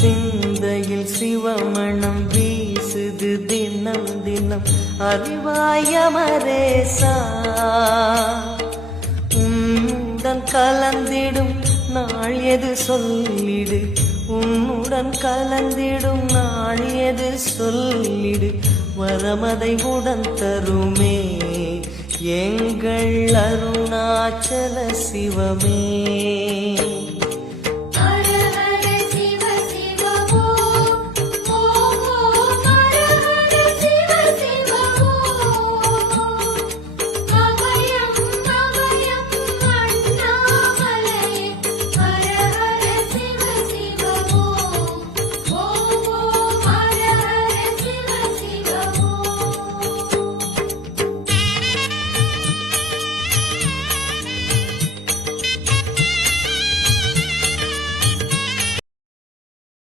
சிந்தையில் சிவமணம் வீசுது தினம் தினம் அறிவாய மரேசா உன்னுடன் கலந்திடும் நாள் எது சொல்லிடு உன்னுடன் கலந்திடும் நாள் எது சொல்லிடு வரமதை உடன் தருமே எங்கள் அருணாச்சல சிவமே.